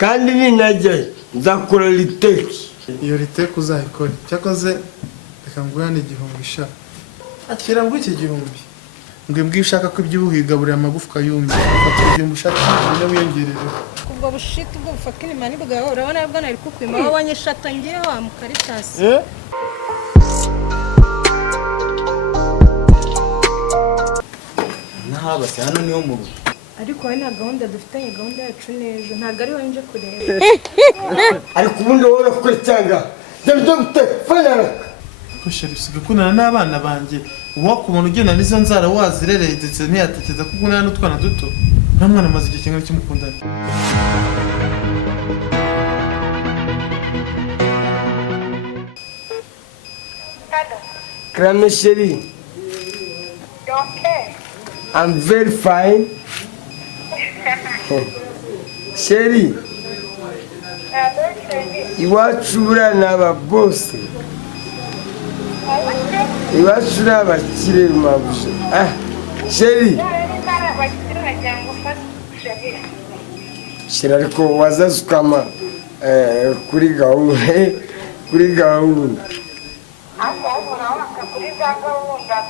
kandi ninajyayo nzakora riteki. Iyo riteki uzayikore cyakoze reka ngurane igihumbi sha akira ngo iki gihumbi ngo imbwi ushaka ko iby'ubuhigaburira amagufwa yumye fata igihumbi ushaka ibyo wiyongerere ubwo bushiti bwo bufaka imani bwawe urabona bwo nari kukwima wabonye shata ngiye wa mukaritasi nahaba se hano niho mu rugo ariko we nta gahunda dufitanye gahunda yacu neza ntabwo ari wowe nje kureba ariko ubundi wowe urakora cyangwa ndabyo gutefana kushira usigakundana n'abana banjye uwakubona ugenda n'izo nzara wazirereye ndetse ntiyatekereza ko ubona n'utwana duto nta mwana amaze igihe kingana cy'umukundana Krame chérie. Okay. I'm very fine. Chérie, iwacu buriya ni ababose. Iwacu ni abakire mabuja. Chérie. Chérie ariko wazazukama kuri gahunda.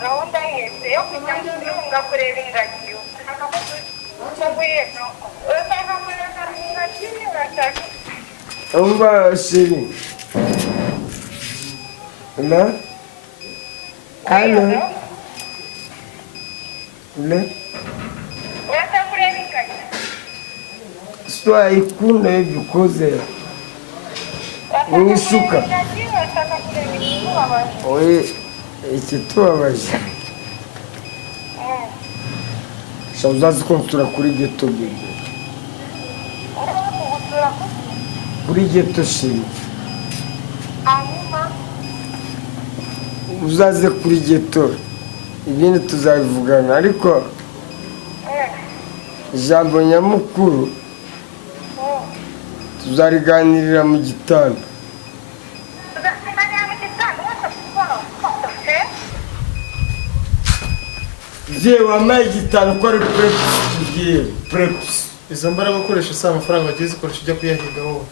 Gahunda yese yo kujya gutunga kureba ingagi Umva chérie. Là? Allô? Là? Sua ikunda ibikoze. Unisuka. Oye, ikitubabaje. Uzazi konsura kuri geto bebe. Kuri geto shiri. Uzaze kuri geto. Ibindi tuzabivugana ariko ijambo nyamukuru tuzariganirira mu gitanda. Je wamaye igitanda ko ari preps. izo mbaraga ukoresha sa amafaranga wagiye zikoresha ujya kuyahiga wowe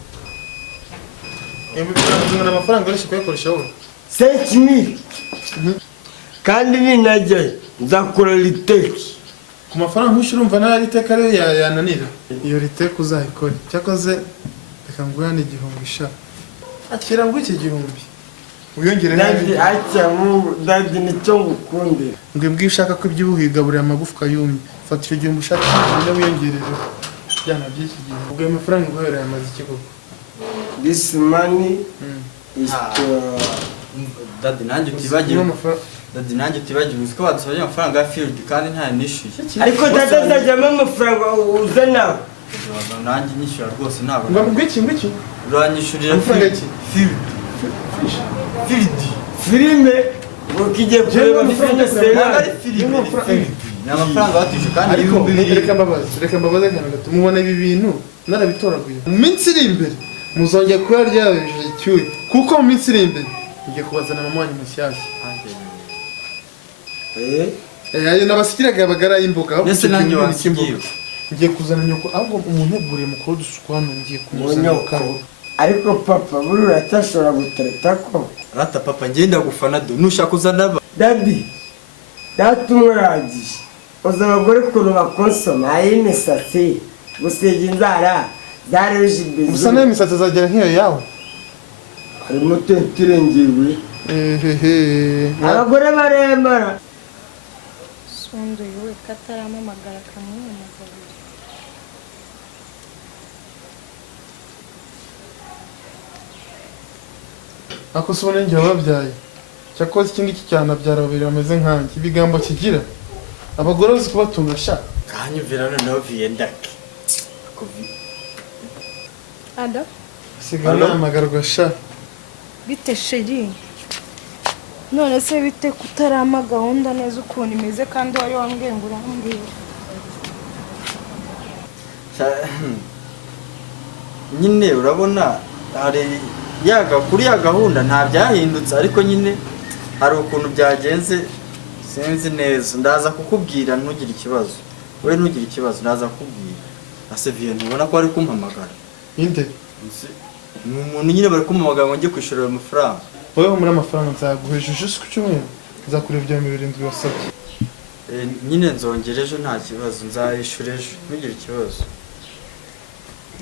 Yemwe amafaranga urashye kuyakoresha wowe 5000. Kandi ninajyayo nzakora riteki. ku mafaranga nkushi urumva nta riteka rero yananira iyo riteka uzayikore cyakoze reka ngurane igihumbi sha akira ngo iki gihumbi uyongere Dadi acha Mungu, dadi nicyo ngukundira. ngo imbwi ushaka ko iby'ubuhigaburira amagufwa yumye fata icyo gihumbi ushaka ibyo wiyongerere byana by'iki gihe ubwo ayo mafaranga uguhereye amaze iki koko This money is dadi nanjye utibagiwe dadi nanjye utibagiwe uziko badusabye amafaranga ya field kandi nta nishyuye ariko dada azajyamo amafaranga uzana. nanjye nyishyura rwose ntabwo ngo mbwiki uranyishyurira amafaranga iki field filime ukigiye kureba filime ntabwo ari sena. field ni amafaranga batishyuye kandi ibihumbi bibiri reka mbabaze akantu gato mubona ibi bintu narabitoraguye mu minsi iri imbere muzongera kuba ryabejeje icyuye kuko mu minsi iri imbere ngiye kubazana mama wanyu mushyashya ayo nabasikiraga abagara y'imboga ndetse nanjye wasigiye ngiye kuzana nyoko ahubwo umuntu yeguriye mukuru dusuku hano ngiye kumuzana kare Ariko papa buri uracyashobora gutereta ko. rata papa ngenda gufana do nushaka uzana Dadi datumurangije. Uza abagore kuntu bakonsoma ay'imisatsi gusiga inzara zareje ibizu. gusa nayo imisatsi azagera nk'iyo yawe Harimo tentirengirwe. Abagore baremara. sundo yewe kataramamagara kamwamagara ako se ubona njye wababyaye cyakoze iki ngiki cyanabyara babiri bameze nkanjye ibigambo kigira abagore bazi kubatunga sha kanyumvira noneho viyendake ada sigaye nahamagarwa sha bite sheri none se bite kutarama gahunda neza ukuntu imeze kandi wari wambwiye ngo urambwira nyine urabona hari kuri ya gahunda nta byahindutse ariko nyine hari ukuntu byagenze sinzi neza ndaza kukubwira ntugire ikibazo wowe ntugire ikibazo ndaza kukubwira ase viye ntubona ko ari kumpamagara inde ni umuntu nyine bari kumumagara ngo njye kwishyura ayo mafaranga. wowe muri amafaranga nzaguhesheje isi ku cyumweru nzakureba ibya 7,000 wasabye. Nyine nzongera ejo nta kibazo, nzayishyura ejo ntugire ikibazo.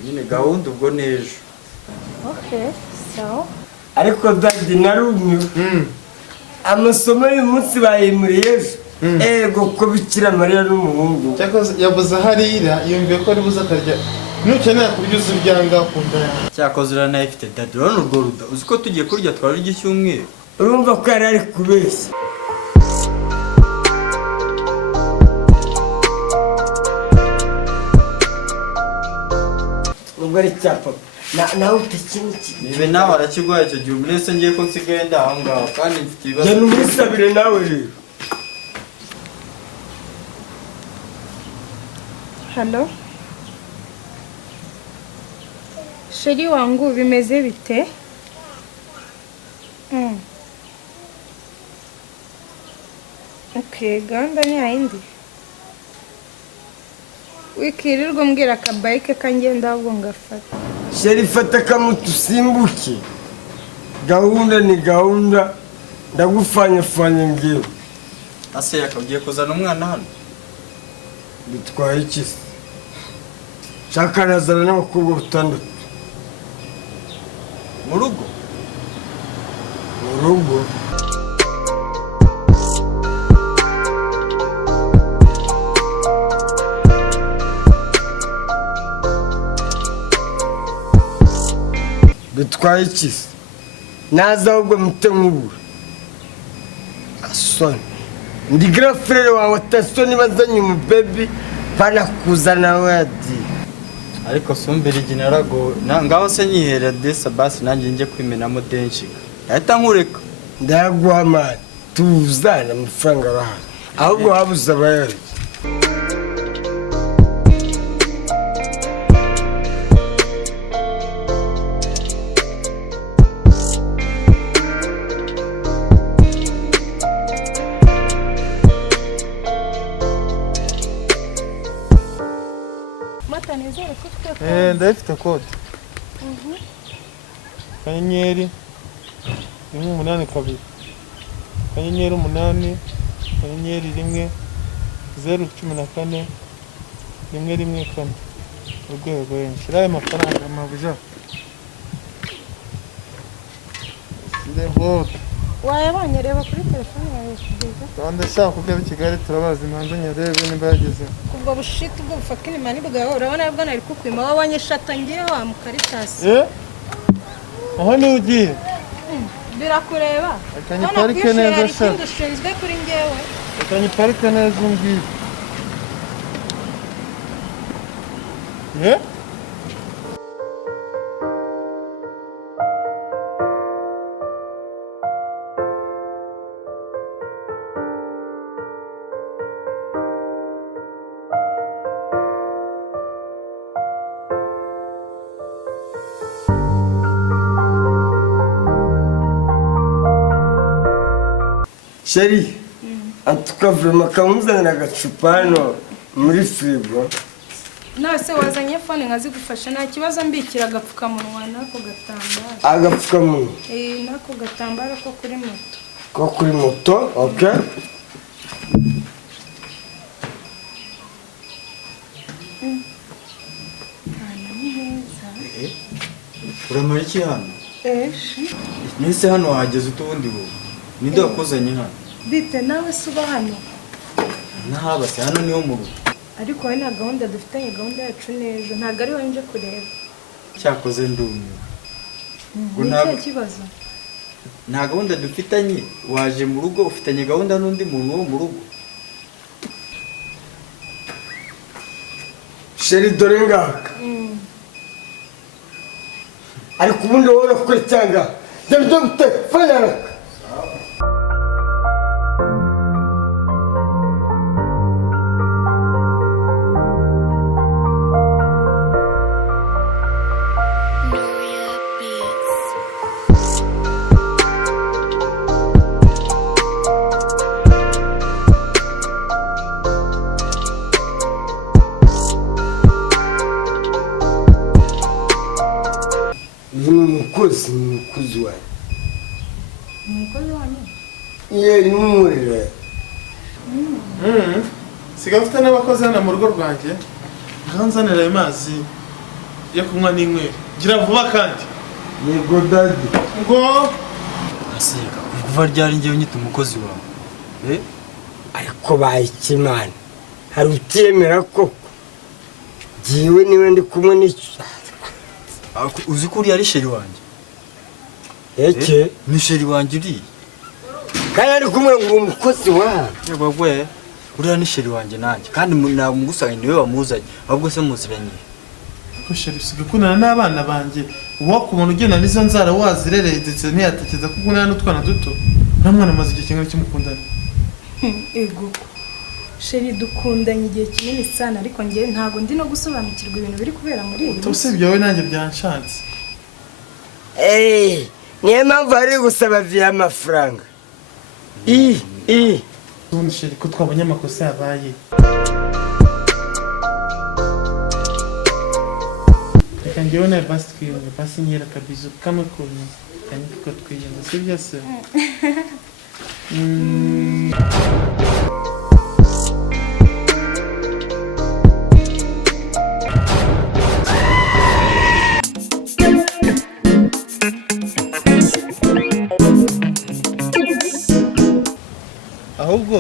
Nyine gahunda ubwo ni ejo. Okay, sawa. ariko dadi narumiwe amasomo y'uyu munsi bayimuriye ejo. Ego ko Bikira Mariya n'umuhungu cyakoze yabuze harira yumviye ko ari buze akarya nukenera kurya uziryanga akunda yawe. Cyakoze uranayifite dadi, urabona urwo ruda uzi ko tugiye kurya twari icyumweru. urumva ko yari ari kubeshya. ubwo ari cya papa nawe utekiniki Nibe nawe arakiguha icyo gihe umurese ngiye ko nsigaye ndaho ngaho kandi mfite ibibazo. jya n'umusabire nawe rero. Halo? Sheri wangu bimeze bite? Okay, gahunda ni yayindi. Wikirirwa mbwira akabayike kangenda ahubwo ngafata. sheri fata kamutu usimbuke. gahunda ni gahunda ndagufanyafanya ngewe. Ase yakabwiye kuzana umwana hano. bitwaye iki se? shaka nazana n'abakobwa 6 Mu rugo mu rugo. bitwaye iki se? naza ahubwo mute nkubura. asoni ndi girafurere wawe tasoni bazanye umubebi banakuzana wadi. ariko sumbira iginarago ngaho se nyihera desa basi nanjye njye kwimenamo denshi. Ahita nkureka. ndayaguha mani tuzana amafaranga arahari ahubwo wabuze abayarya. Mata nizere ko ufite ndayifite kode kanyenyeri 8 kanyenyeri 8 kanyenyeri 1 014 114 urwego nshira ayo mafaranga amabuja ndebo wayabonye reba kuri telefone yawe kugeza kandi ashaka kugaba Kigali turabazi manze nyarebe nimba yageze ubwo bushiti ubwo bufatwa imani bwawe urabona bwo nari kukwima wabonye shata ngiye wa mukaritasi aho ni ugiye birakureba akanye parike neza sha ushinzwe kuri ngewe akanye parike neza umbwira sheri tukavuma kamuzanira agacupa hano muri firigo. nase wazanye fone nkazigufasha nta kibazo mbikira agapfukamunwa nako gatambaro agapfukamunwa nako gatambaro ko kuri moto okay. uramara iki hano? eshi nise hano wahageze utubundi wowe ninde wakuzanye hano? bite nawe se uba hano nahabase hano niho mu rugo. ariko wowe nta gahunda dufitanye gahunda yacu n'ejo ntabwo ari wowe nje kureba cyakoze ndumiwe. ni ikihe kibazo? nta gahunda dufitanye, waje mu rugo ufitanye gahunda n'undi muntu wo mu rugo. sheri dore ngaka ariko ubundi wowe urakora cyanga ndabyo telefone araka. uyu ni umukozi wawe. umukozi wanyu Ye n'umurira. siga mfite n'abakozi hano mu rugo rwanjye ngaho nzanira ayo mazi yo kunywa n'inywera gira vuba kandi Yego dadi. ngo aseka kuva ryari ngewe nyita umukozi wawe Ariko bayikimana. Hari utemera koko. Jiwe niwe ndi kumwe n'icyo. uzi ko uriya ari sheri wanjye Eke. ni sheri wanjye uriya Kandi ari kumwe ngo umukozi wawe. yabagwe uriya ni sheri wanjye nanjye kandi ntabwo mugusanga niwe wamuzanye ahubwo se muziranye ko sheri usiga ukundana n'abana banjye uwo ku muntu ugenda n'izo nzara wazirereye ndetse ntiyatekereza ko ukundana n'utwana duto nta mwana amaze igihe kingana cy'umukundana ego sheri dukundanye igihe kinini sana ariko njye ntabwo ndi no gusobanukirwa ibintu biri kubera muri iyi minsi. usibye wowe nanjye byanshatse Niyo mpamvu ari gusaba viya amafaranga. ubundi sheri ko twabonye amakosa yabaye reka njyewe nawe basi twiyunge basi nkera akabizo kamwe kuntu kanyine ko twiyunge sibyo se ahubwo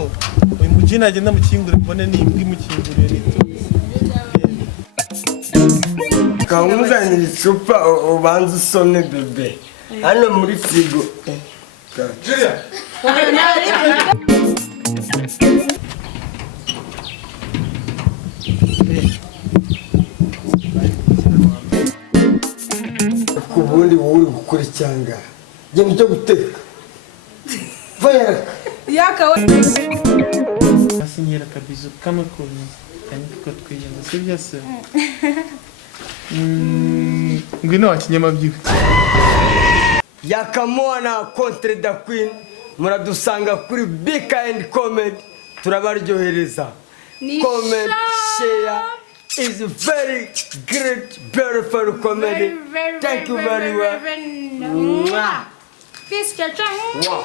uyu mugeni agenda mukingure mbone n'imbwa imukinguriye n'ito Kamuzanira icupa ubanza usome bebe. Hano muri firigo. Julia Ku bundi wowe uri gukora icyanga. Genda ujya guteka. Vaya. yakawe basi nkera akabizo kamwe kuntu kanyine ko twiyunge sibyo se ngwino wa kinyamabyiwe Yakamona contre the queen. Muradusanga kuri Bika and Comedy. Turabaryohereza. Comment, share is very great, beautiful comedy. Thank you very well. Peace, Wow.